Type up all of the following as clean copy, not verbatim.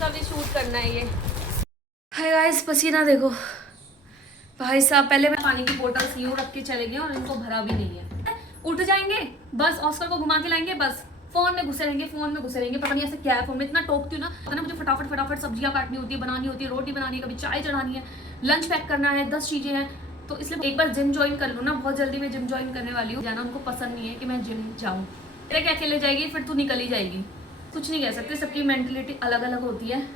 का भी शूट करना है ये। हाय गाइस, पसीना देखो भाई साहब। पहले मैं पानी की बोतल यूं रख के चले गए और इनको भरा भी नहीं है। उठ जाएंगे बस, ऑस्कर को घुमा के लाएंगे बस, फोन में घुसे रहेंगे, फोन में घुसे रहेंगे। पता नहीं ऐसे क्या है, फोन में इतना टोकती हूँ ना, पता ना मुझे फटाफट फटाफट सब्जियां काटनी होती है, बनानी होती है, रोटी बनानी है, कभी चाय चढ़ानी है, लंच पैक करना है, 10 चीजें हैं। तो इसलिए एक बार जिम ज्वाइन कर लूँ ना, बहुत जल्दी मैं जिम ज्वाइन करने वाली हूँ। जाना उनको पसंद नहीं है कि मैं जिम जाऊँ। तेरे क्या अकेले जाएगी, फिर तू निकल ही जाएगी। कुछ नहीं कह सकते, सबकी मेंटलिटी अलग अलग होती है।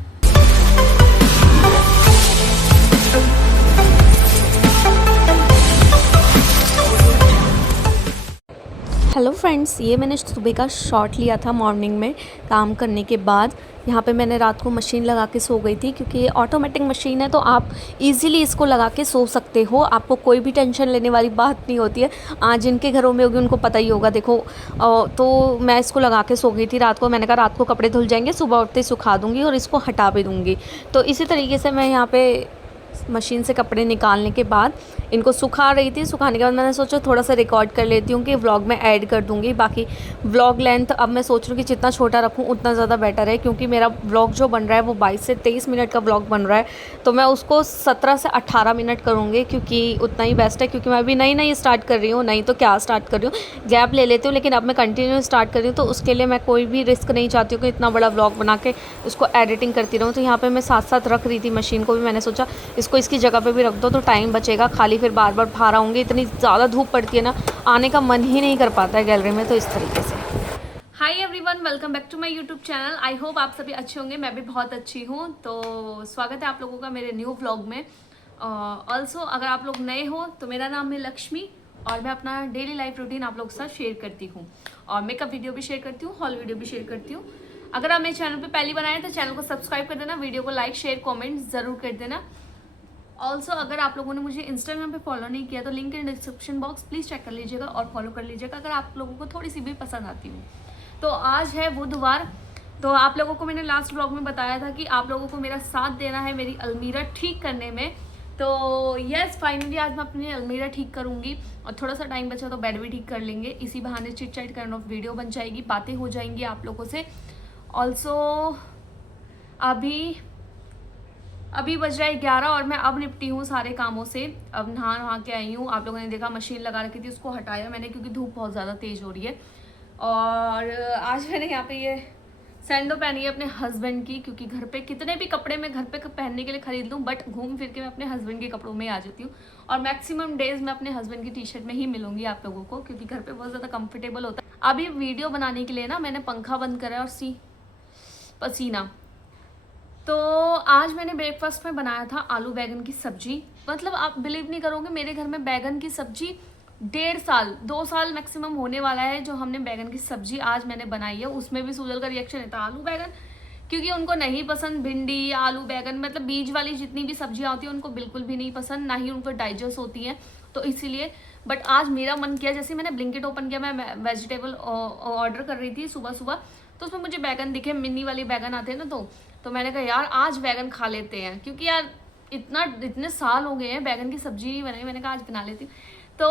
हेलो फ्रेंड्स, ये मैंने सुबह का शॉट लिया था मॉर्निंग में काम करने के बाद। यहाँ पे मैंने रात को मशीन लगा के सो गई थी, क्योंकि ये ऑटोमेटिक मशीन है तो आप इजीली इसको लगा के सो सकते हो। आपको कोई भी टेंशन लेने वाली बात नहीं होती है। आज जिनके घरों में होगी उनको पता ही होगा। देखो तो मैं इसको लगा के सो गई थी रात को। मैंने कहा रात को कपड़े धुल जाएंगे, सुबह उठते ही सुखा दूँगी और इसको हटा भी दूँगी। तो इसी तरीके से मैं यहाँ पे मशीन से कपड़े निकालने के बाद इनको सुखा रही थी। सुखाने के बाद मैंने सोचा थोड़ा सा रिकॉर्ड कर लेती हूँ कि व्लॉग में ऐड कर दूँगी। बाकी व्लॉग लेंथ अब मैं सोच रही हूँ कि जितना छोटा रखूँ उतना ज़्यादा बेटर है, क्योंकि मेरा व्लॉग जो बन रहा है वो 22 से 23 मिनट का व्लॉग बन रहा है। तो मैं उसको 17 से 18 मिनट करूँगी, क्योंकि उतना ही बेस्ट है। क्योंकि मैं अभी नई स्टार्ट कर रही हूँ, नहीं तो क्या स्टार्ट कर रही हूँ, गैप ले लेती हूँ, लेकिन अब मैं कंटिन्यू स्टार्ट कर रही हूँ। तो उसके लिए मैं कोई भी रिस्क नहीं चाहती हूँ कि इतना बड़ा व्लॉग बना के उसको एडिटिंग करती रहूँ। तो यहाँ पर मैं साथ साथ रख रही थी मशीन को भी। मैंने सोचा इसको इसकी जगह पर भी रख दो तो टाइम बचेगा, खाली फिर बार बार बाहर आऊँगी। इतनी ज़्यादा धूप पड़ती है ना, आने का मन ही नहीं कर पाता है गैलरी में। तो इस तरीके से hi everyone, welcome back to my YouTube channel. I hope आप सभी अच्छे होंगे, मैं भी बहुत अच्छी हूँ। तो स्वागत है आप लोगों का मेरे न्यू व्लॉग में। ऑल्सो अगर आप लोग नए हो तो मेरा नाम है लक्ष्मी और मैं अपना डेली लाइफ रूटीन आप लोगों के साथ शेयर करती हूँ और मेकअप वीडियो भी शेयर करती हूँ, हॉल वीडियो भी शेयर करती हूँ। अगर आप मेरे चैनल पर पहली बार आए तो चैनल को सब्सक्राइब कर देना, वीडियो को लाइक शेयर कॉमेंट ज़रूर कर देना। ऑल्सो अगर आप लोगों ने मुझे इंस्टाग्राम पे फॉलो नहीं किया तो link in description box please check कर लीजिएगा और फॉलो कर लीजिएगा अगर आप लोगों को थोड़ी सी भी पसंद आती हूँ। तो आज है बुधवार। तो आप लोगों को मैंने लास्ट ब्लॉग में बताया था कि आप लोगों को मेरा साथ देना है मेरी अलमीरा ठीक करने में। तो यस, फाइनली आज मैं अपनी अलमीरा ठीक करूँगी और थोड़ा सा टाइम बचा तो बेड भी ठीक कर लेंगे। इसी बहाने chit chat kind of video बन जाएगी, बातें हो जाएंगी आप लोगों से। ऑल्सो अभी बज रहा है 11 और मैं अब निपटी हूँ सारे कामों से। अब नहा के आई हूँ। आप लोगों ने देखा मशीन लगा रखी थी, उसको हटाया मैंने क्योंकि धूप बहुत ज़्यादा तेज़ हो रही है। और आज मैंने यहाँ पे ये सैंडो पहनी है अपने हस्बैंड की, क्योंकि घर पे कितने भी कपड़े मैं घर पे पहनने के लिए खरीद लूँ बट घूम फिर के मैं अपने हस्बैंड के कपड़ों में आ जाती हूँ। और मैक्सिमम डेज मैं अपने हस्बैंड की टी शर्ट में ही मिलूंगी आप लोगों को, क्योंकि घर पे बहुत ज़्यादा कंफर्टेबल होता है। अभी वीडियो बनाने के लिए ना मैंने पंखा बंद करा है और पसीना। तो आज मैंने ब्रेकफास्ट में बनाया था आलू बैगन की सब्जी। मतलब आप बिलीव नहीं करोगे, मेरे घर में बैगन की सब्जी 1.5 साल 2 साल मैक्सिमम होने वाला है जो हमने बैगन की सब्जी आज मैंने बनाई है। उसमें भी सूजल का रिएक्शन था आलू बैगन, क्योंकि उनको नहीं पसंद भिंडी आलू बैगन, मतलब बीज वाली जितनी भी सब्जियां होती हैं उनको बिल्कुल भी नहीं पसंद, ना ही उनको डाइजेस्ट होती हैं। तो इसीलिए बट आज मेरा मन किया, जैसे मैंने ब्लिंकिट ओपन किया, मैं वेजिटेबल ऑर्डर कर रही थी सुबह सुबह, तो उसमें मुझे बैगन दिखे, मिनी वाली बैगन आते हैं ना, तो मैंने कहा यार आज बैगन खा लेते हैं, क्योंकि यार इतने साल हो गए हैं बैगन की सब्जी नहीं बनाई। मैंने कहा आज बना लेती हूँ। तो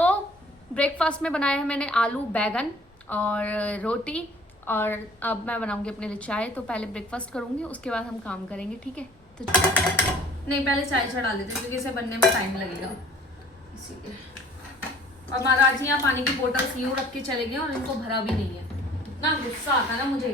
ब्रेकफास्ट में बनाया है मैंने आलू बैगन और रोटी, और अब मैं बनाऊंगी अपने लिए चाय। तो पहले ब्रेकफास्ट करूंगी, उसके बाद हम काम करेंगे, ठीक है? तो नहीं, पहले चाय चढ़ा लेते हैं क्योंकि इसे बनने में टाइम लगेगा इसीलिए। और महाराज जी यहाँ पानी की बोतल यूं रख के चले गए और इनको भरा भी नहीं है। इतना गुस्सा आता है ना मुझे।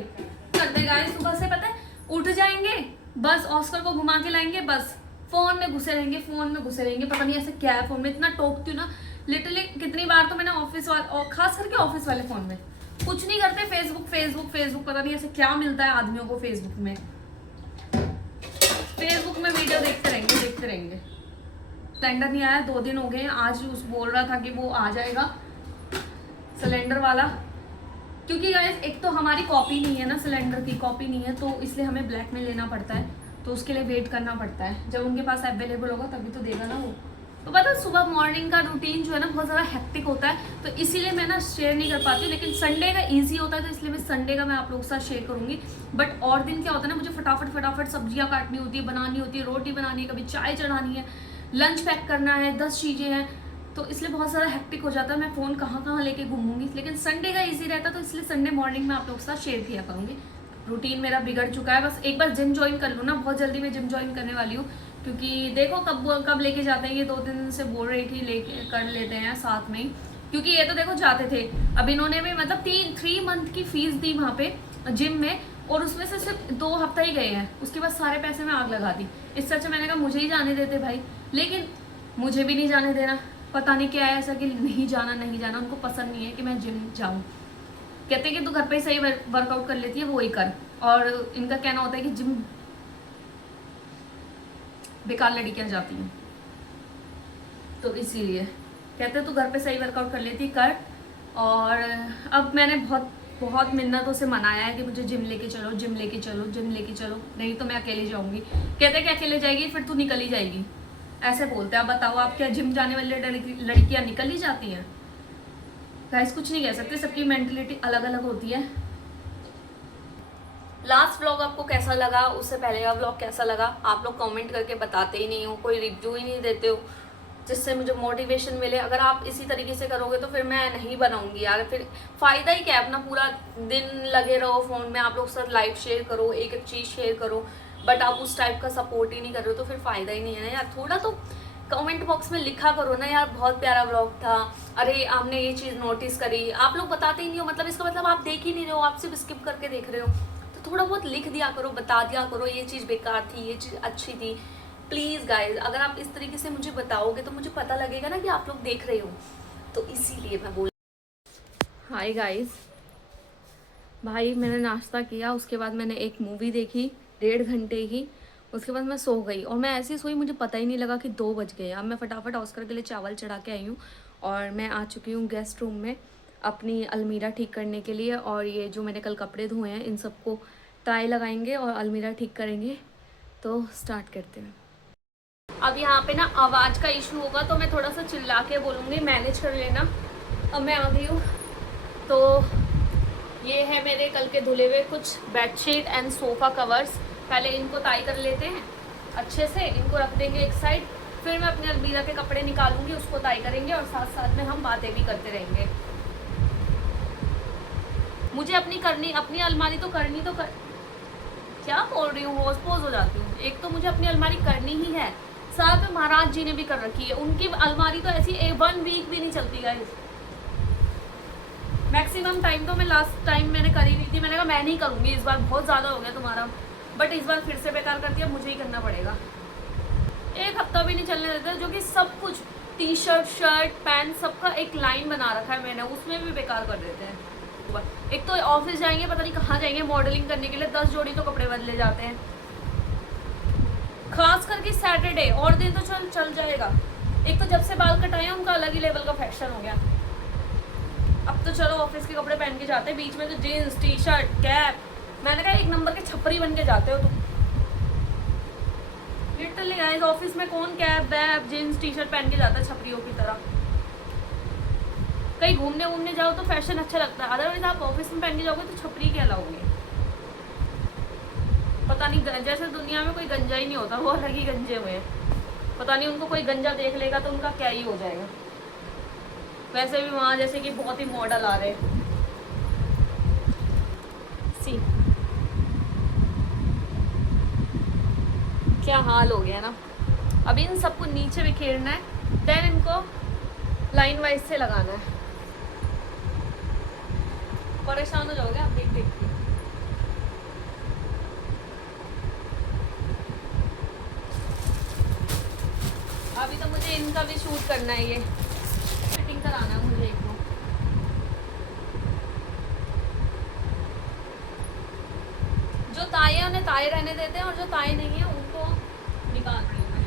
करते गाय सुबह से, पता है, उठ जाएंगे बस, ऑस्कर को घुमा के लाएंगे बस, फोन में घुसे रहेंगे, फोन में घुसे रहेंगे। पता नहीं ऐसे क्या है, फोन में इतना टोकती हूँ ना लिटरली। कितनी बार तो मैंने ऑफिस वाले और खास करके ऑफिस वाले फोन में कुछ नहीं करते, फेसबुक। पता नहीं ऐसे क्या मिलता है आदमियों को फेसबुक में वीडियो देखते रहेंगे। सिलेंडर नहीं आया, 2 दिन हो गए। आज उस बोल रहा था कि वो आ जाएगा सिलेंडर वाला, क्योंकि गाइस एक तो हमारी कॉपी नहीं है ना, सिलेंडर की कॉपी नहीं है, तो इसलिए हमें ब्लैक में लेना पड़ता है। तो उसके लिए वेट करना पड़ता है, जब उनके पास अवेलेबल होगा तभी तो देगा ना वो। तो पता है सुबह मॉर्निंग का रूटीन जो है ना बहुत ज़्यादा हेक्टिक होता है, तो इसीलिए मैं ना शेयर नहीं कर पाती हूँ। लेकिन संडे का ईजी होता है तो इसलिए मैं संडे का मैं आप लोगों के साथ शेयर करूँगी। बट और दिन क्या होता है ना, मुझे फटाफट सब्जियाँ काटनी होती है, बनानी होती है, रोटी बनानी है, कभी चाय चढ़ानी है, लंच पैक करना है, 10 चीज़ें हैं, तो इसलिए बहुत ज़्यादा हेक्टिक हो जाता है। मैं फ़ोन कहाँ लेके घूमूंगी। लेकिन संडे का इजी रहता है तो इसलिए संडे मॉर्निंग में आप लोगों के साथ शेयर किया करूँगी। रूटीन मेरा बिगड़ चुका है। बस एक बार जिम ज्वाइन कर लूँ ना, बहुत जल्दी मैं जिम ज्वाइन करने वाली हूँ, क्योंकि देखो कब कब लेके जाते हैं। ये 2-3 दिन से बोल रहे कि लेके कर लेते हैं साथ में ही, क्योंकि ये तो देखो जाते थे। अब इन्होंने भी मतलब 3 मंथ की फीस दी वहाँ पे जिम में, और उसमें से सिर्फ 2 हफ्ता ही गए हैं, उसके बाद सारे पैसे में आग लगा दी। इससे अच्छा मैंने कहा मुझे ही जाने देते भाई, लेकिन मुझे भी नहीं जाने देना। पता नहीं क्या है ऐसा कि नहीं जाना, उनको पसंद नहीं है कि मैं जिम जाऊँ। कहते हैं कि तू घर पे ही सही वर्कआउट कर लेती है, वो ही कर। और इनका कहना होता है कि जिम बेकार लड़कियां जाती हैं, तो इसीलिए कहते हैं तू घर पे सही वर्कआउट कर लेती कर। और अब मैंने बहुत मिन्नतों से मनाया है कि मुझे जिम लेके चलो, नहीं तो मैं अकेले जाऊंगी। कहते हैं कि अकेले जाएगी फिर तू निकल ही जाएगी, ऐसे बोलते हैं। अब बताओ आप, क्या जिम जाने वाली लड़कियां निकल ही जाती हैं? गाइस कुछ नहीं कह सकते, सबकी मेंटलिटी अलग अलग होती है। लास्ट व्लॉग आपको कैसा लगा, उससे पहले का व्लॉग कैसा लगा, आप लोग कमेंट करके बताते ही नहीं हो, कोई रिव्यू ही नहीं देते हो जिससे मुझे मोटिवेशन मिले। अगर आप इसी तरीके से करोगे तो फिर मैं नहीं बनाऊंगी यार, फिर फ़ायदा ही क्या है? अपना पूरा दिन लगे रहो फ़ोन में, आप लोग साथ लाइव शेयर करो, एक एक चीज़ शेयर करो, बट आप उस टाइप का सपोर्ट ही नहीं कर रहे हो, तो फिर फ़ायदा ही नहीं है ना यार। थोड़ा तो कमेंट बॉक्स में लिखा करो ना यार, बहुत प्यारा व्लॉग था, अरे आपने ये चीज़ नोटिस करी। आप लोग बताते ही नहीं हो, मतलब इसका मतलब आप देख ही नहीं रहे हो, आप सिर्फ स्किप करके देख रहे हो। तो थोड़ा बहुत लिख दिया करो, बता दिया करो ये चीज़ बेकार थी, ये चीज़ अच्छी थी। प्लीज़ गाइज, अगर आप इस तरीके से मुझे बताओगे तो मुझे पता लगेगा ना कि आप लोग देख रहे हो, तो इसीलिए मैं बोल। हाय गाइज, भाई मैंने नाश्ता किया, उसके बाद मैंने एक मूवी देखी 1.5 घंटे की, उसके बाद मैं सो गई। और मैं ऐसे सोई, मुझे पता ही नहीं लगा कि 2 बज गए। अब मैं फटाफट ऑस्कर के लिए चावल चढ़ा के आई हूँ, और मैं आ चुकी हूँ गेस्ट रूम में अपनी अलमीरा ठीक करने के लिए। और ये जो मैंने कल कपड़े धोए हैं इन सबको टाई लगाएंगे और अलमीरा ठीक करेंगे। तो स्टार्ट करते हैं। अब यहाँ पे ना आवाज़ का इशू होगा, तो मैं थोड़ा सा चिल्ला के बोलूँगी, मैनेज कर लेना। अब मैं आ गई हूँ, तो ये है मेरे कल के धुले हुए कुछ बेडशीट एंड सोफ़ा कवर्स। पहले इनको टाई कर लेते हैं अच्छे से, इनको रख देंगे एक साइड, फिर मैं अपनी अलमीरा के कपड़े निकालूंगी, उसको टाई करेंगे, और साथ साथ में हम बातें भी करते रहेंगे। मुझे अपनी अलमारी तो करनी तो क्या बोल रही हूँ, होश पोज हो जाती हूँ। एक तो मुझे अपनी अलमारी करनी ही है, साथ में महाराज जी ने भी कर रखी है, उनकी अलमारी तो ऐसी 1 वीक भी नहीं चलती गाइस। मैक्सिमम टाइम तो मैं लास्ट टाइम मैंने करी नहीं थी, मैंने कहा मैं नहीं करूँगी इस बार, बहुत ज़्यादा हो गया तुम्हारा, बट इस बार फिर से बेकार कर दिया, मुझे ही करना पड़ेगा। 1 हफ्ता भी नहीं चलने देते, जो कि सब कुछ टी शर्ट शर्ट पैंट सबका एक लाइन बना रखा है मैंने, उसमें भी बेकार कर देते हैं। एक तो ऑफिस जाएंगे, पता नहीं कहाँ जाएंगे मॉडलिंग करने के लिए, 10 जोड़ी तो कपड़े बदले जाते हैं, खास करके सैटरडे, और दिन तो चल जाएगा। एक तो जब से बाल कटाए उनका अलग ही लेवल का फैशन हो गया। अब तो चलो ऑफिस के कपड़े पहन के जाते हैं, बीच में तो जीन्स टी शर्ट कैप, मैंने कहा 1 नंबर के छपरी बन के जाते हो तुम। लिटरली गाइस, ऑफिस में कौन कैप वैप जीन्स टी शर्ट पहन के जाता है छपरियों की तरह? कहीं घूमने जाओ तो फैशन अच्छा लगता है, अदरवाइज आप ऑफिस में पहन के जाओगे तो छपरी के अलाओगे। पता नहीं, जैसे दुनिया में कोई गंजा ही नहीं होता, वो अलग ही गंजे हुए हैं। पता नहीं उनको कोई गंजा देख लेगा तो उनका क्या ही हो जाएगा। वैसे भी वहाँ जैसे कि बहुत ही मॉडल आ रहे हैं। सी क्या हाल हो गया ना। अब इन सबको नीचे बिखेरना है, देन इनको लाइन वाइज से लगाना है। परेशान हो जाओगे आप देख के। अभी तो मुझे इनका भी शूट करना है, ये फिटिंग कराना है मुझे एक को। जो ताए हैं उन्हें ताए रहने देते हैं, और जो ताए नहीं है उनको निकाल रही हूँ मैं।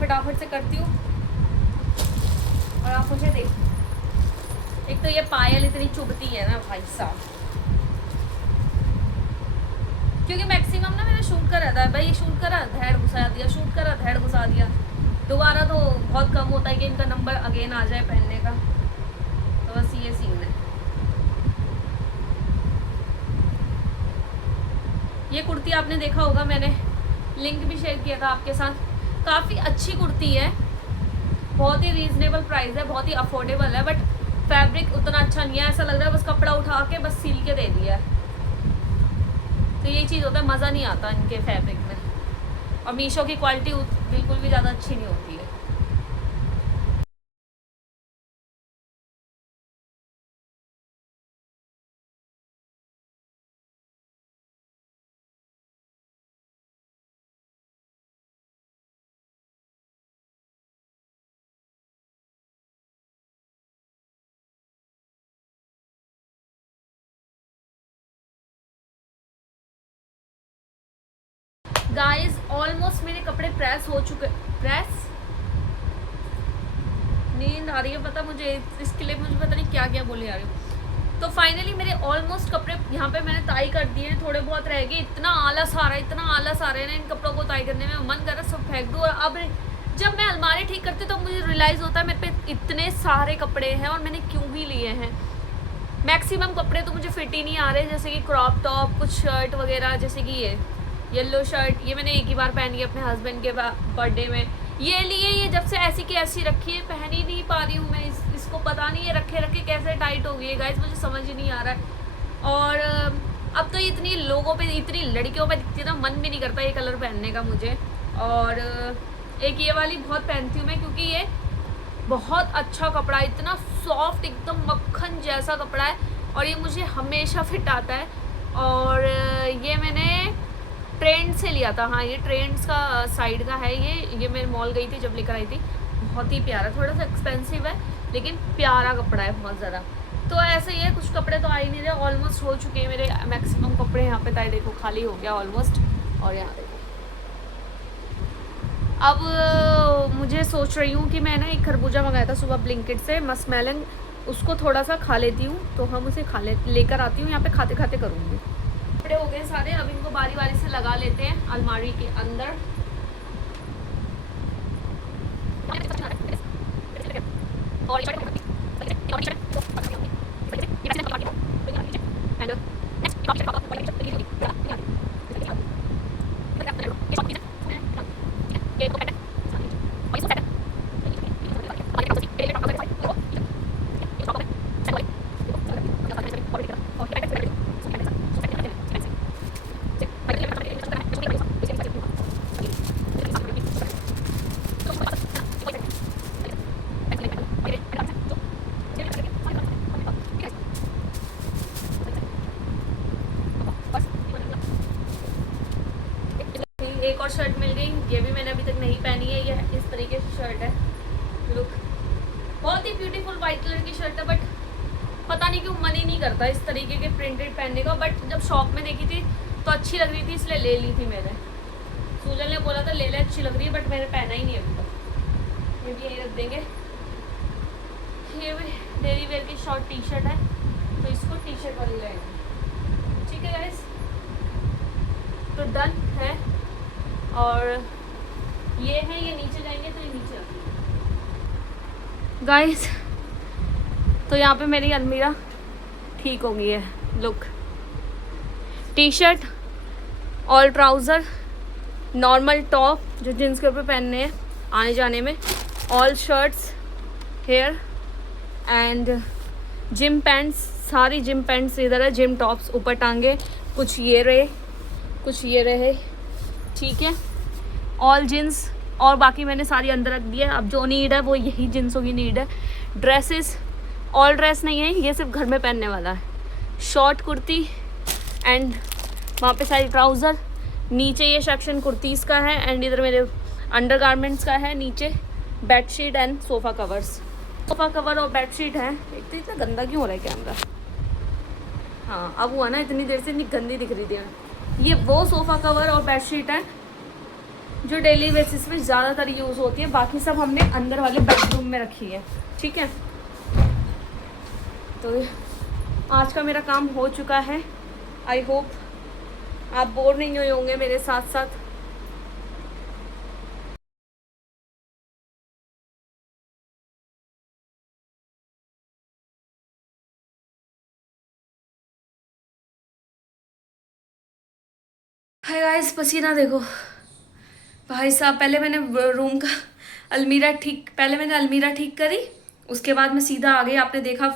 फटाफट से करती हूँ, और आप मुझे देखो। एक तो ये पायल इतनी चुभती है ना भाई साहब, क्योंकि मैक्सिमम ना मेरा शूट का रहता है, भाई शूट करा धैड़ घुसा दिया, शूट करा धैड़ घुसा दिया। दोबारा तो बहुत कम होता है कि इनका नंबर अगेन आ जाए पहनने का, तो बस ये सीन है। ये कुर्ती आपने देखा होगा, मैंने लिंक भी शेयर किया था आपके साथ। काफ़ी अच्छी कुर्ती है, बहुत ही रीजनेबल प्राइस है, बहुत ही अफोर्डेबल है, बट फैब्रिक उतना अच्छा नहीं है। ऐसा लग रहा है बस कपड़ा उठा के बस सील के दे दिया है। तो ये चीज़ होता है, मज़ा नहीं आता इनके फैब्रिक में। और मीशो की क्वालिटी बिल्कुल भी ज़्यादा अच्छी नहीं होती है। गाइस ऑलमोस्ट मेरे कपड़े प्रेस हो चुके। प्रेस, नींद आ रही है पता मुझे, इसके लिए मुझे पता नहीं क्या क्या बोले आ रही हूँ। तो फाइनली मेरे ऑलमोस्ट कपड़े यहाँ पे मैंने ताई कर दिए हैं, थोड़े बहुत रह गए। इतना आलस आ रहा है, इतना आलस आ रहा है ना इन कपड़ों को ताई करने में, मन कर रहा है सब फेंक दूँ। और अब जब मैं अलमारी ठीक करती हूँ तो मुझे रियलाइज़ होता है मेरे पे इतने सारे कपड़े हैं और मैंने क्यों ही लिए हैं। मैक्सिमम कपड़े तो मुझे फिट ही नहीं आ रहे, जैसे कि क्रॉप टॉप, कुछ शर्ट वगैरह, जैसे कि ये येलो शर्ट, ये मैंने एक ही बार पहनी है अपने हस्बैंड के बर्थडे में। ये लिए, ये जब से ऐसी की ऐसी रखी है, पहन ही नहीं पा रही हूँ मैं इसको, पता नहीं ये रखे रखे कैसे टाइट हो गई है गाइस, मुझे समझ ही नहीं आ रहा है। और अब तो इतनी लोगों पे, इतनी लड़कियों पे दिखती है ना, मन भी नहीं करता ये कलर पहनने का मुझे। और एक ये वाली बहुत पहनती हूँ मैं, क्योंकि ये बहुत अच्छा कपड़ा है, इतना सॉफ्ट, एकदम मक्खन जैसा कपड़ा है, और ये मुझे हमेशा फिट आता है। और ये मैंने ट्रेंड से लिया था। हाँ, ये ट्रेंड्स का साइड का है। ये मैं मॉल गई थी जब लेकर आई थी। बहुत ही प्यारा, थोड़ा सा एक्सपेंसिव है लेकिन प्यारा कपड़ा है बहुत ज़्यादा। तो ऐसे ही है, कुछ कपड़े तो आ ही नहीं रहे, ऑलमोस्ट हो चुके हैं मेरे मैक्सिमम कपड़े। यहाँ पे ताई देखो खाली हो गया ऑलमोस्ट। और यहाँ देखो अब मुझे सोच रही हूँ कि मैं ना एक खरबूजा मंगाया था सुबह ब्लिंकिट से, मस्मेलन, उसको थोड़ा सा खा लेती हूँ। तो हम उसे लेकर आती हूँ, यहाँ पे खाते खाते करूँगी। कपड़े हो गए सारे, अब इनको बारी बारी से लगा लेते हैं अलमारी के अंदर। एक और शर्ट मिल गई, ये भी मैंने अभी तक नहीं पहनी है। ये इस तरीके की शर्ट है, लुक, बहुत ही ब्यूटीफुल वाइट कलर की शर्ट है, बट पता नहीं क्यों मन ही नहीं करता इस तरीके के प्रिंटेड पहनने का। बट जब शॉप में देखी थी तो अच्छी लग रही थी, इसलिए ले ली थी मैंने। सूजन ने बोला था ले ले, अच्छी लग रही है, बट मैंने पहना ही नहीं अभी तक। ये भी यहीं रख देंगे। ये भी डेली वेयर की शॉर्ट टी शर्ट है, तो इसको टी शर्ट वाली रहेगी। ठीक है गाइस, तो डन है। और ये है, ये नीचे जाएंगे तो ये नीचे रखेंगे गाइस। तो यहाँ पे मेरी अलमीरा ठीक हो गई है। Look, T shirt, all trouser, normal top जो जींस के ऊपर पहनने हैं आने जाने में, all shirts here and gym pants, सारी जिम पैंट्स इधर है, जिम टॉप्स ऊपर टांगे, कुछ ये रहे, कुछ ये रहे, ठीक है, ऑल जींस। और बाकी मैंने सारी अंदर रख दी है। अब जो नीड है वो यही जींसों की नीड है। ड्रेसेस, ऑल ड्रेस नहीं है, ये सिर्फ घर में पहनने वाला है। शॉर्ट कुर्ती एंड वहाँ पे सारी ट्राउज़र, नीचे ये सेक्शन कुर्तीज़ का है एंड इधर मेरे अंडर गारमेंट्स का है, नीचे bedsheet and sofa covers. Sofa cover और बेडशीट है। एक तो इतना गंदा क्यों हो रहा है कैमरा? हाँ अब हुआ ना, इतनी देर से इतनी गंदी दिख रही थी। ये वो सोफ़ा कवर और बेडशीट है जो डेली बेसिस पे ज़्यादातर यूज़ होती है, बाकी सब हमने अंदर वाले बेडरूम में रखी है। ठीक है, तो आज का मेरा काम हो चुका है। आई होप आप बोर नहीं हुए होंगे मेरे साथ साथ। हाय गाइस, पसीना देखो भाई साहब। पहले मैंने रूम का अलमीरा ठीक करी, उसके बाद मैं सीधा आ गई। आपने देखा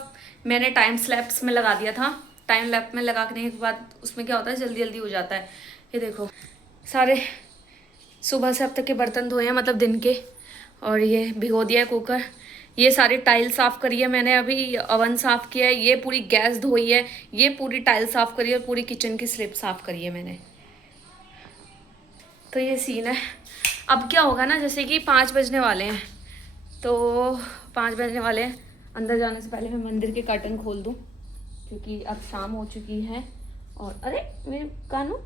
मैंने टाइम स्लैप्स में लगा दिया था। टाइम लैप में लगाने के बाद उसमें क्या होता है, जल्दी जल्दी हो जाता है। ये देखो सारे सुबह से अब तक के बर्तन धोए हैं, मतलब दिन के, और ये भिगो दिया है कुकर। ये सारी टाइल साफ़ करी है मैंने, अभी अवन साफ़ किया है, ये पूरी गैस धोई है, ये पूरी टाइल साफ़ करी है, और पूरी किचन की स्लिप साफ़ करी है मैंने। तो ये सीन है। अब क्या होगा ना, जैसे कि 5 बजने वाले हैं, तो 5 बजने वाले हैं, अंदर जाने से पहले मैं मंदिर के कर्टन खोल दूँ, क्योंकि अब शाम हो चुकी है। और अरे मेरे कानू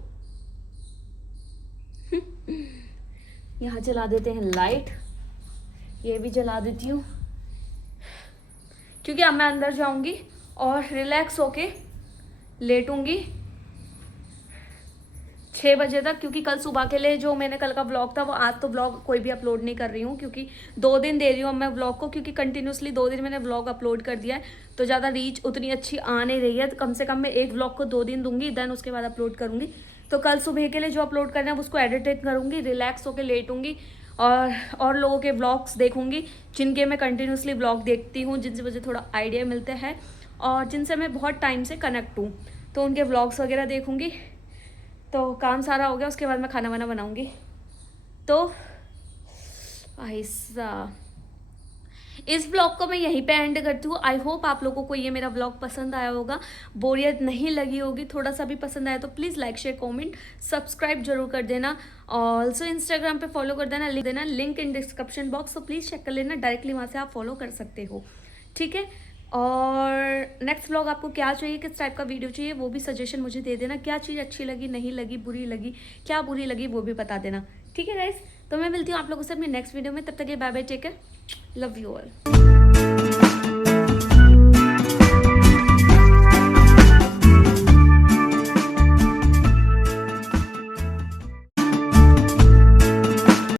यहाँ जला देते हैं लाइट, ये भी जला देती हूँ, क्योंकि अब मैं अंदर जाऊंगी और रिलैक्स होके लेटूंगी 6 बजे तक, क्योंकि कल सुबह के लिए जो मैंने कल का ब्लॉग था वो आज तो ब्लॉग कोई भी अपलोड नहीं कर रही हूँ, क्योंकि 2 दिन दे रही हूँ मैं ब्लॉग को, क्योंकि कंटिन्यूसली 2 दिन मैंने ब्लॉग अपलोड कर दिया है, तो ज़्यादा रीच उतनी अच्छी आ नहीं रही है। तो कम से कम मैं एक ब्लॉग को 2 दिन दूंगी, देन उसके बाद अपलोड करूँगी। तो कल सुबह के लिए जो अपलोड करना है उसको एडिट करूँगी, रिलैक्स होकर लेटूंगी और लोगों के ब्लॉग्स देखूँगी, जिनके मैं कंटिन्यूसली ब्लॉग देखती हूँ, जिनसे मुझे थोड़ा आइडिया मिलते हैं और जिनसे मैं बहुत टाइम से कनेक्ट हूँ, तो उनके ब्लॉग्स वगैरह देखूँगी। तो काम सारा हो गया, उसके बाद मैं खाना वाना बनाऊँगी। तो ऐसा इस ब्लॉग को मैं यहीं पे एंड करती हूँ। आई होप आप लोगों को ये मेरा ब्लॉग पसंद आया होगा, बोरियत नहीं लगी होगी। थोड़ा सा भी पसंद आया तो please like share comment subscribe जरूर कर देना। ऑल्सो इंस्टाग्राम पे फॉलो कर देना, लिंक इन डिस्क्रिप्शन बॉक्स, तो प्लीज़ चेक कर लेना, डायरेक्टली वहाँ से आप फॉलो कर सकते हो, ठीक है। और नेक्स्ट व्लॉग आपको क्या चाहिए, किस टाइप का वीडियो चाहिए, वो भी सजेशन मुझे दे देना। क्या चीज़ अच्छी लगी, नहीं लगी, बुरी लगी, क्या बुरी लगी, वो भी बता देना, ठीक है गाइस। तो मैं मिलती हूँ आप लोगों से अपने नेक्स्ट वीडियो में, तब तक ये bye bye, take care, love you all.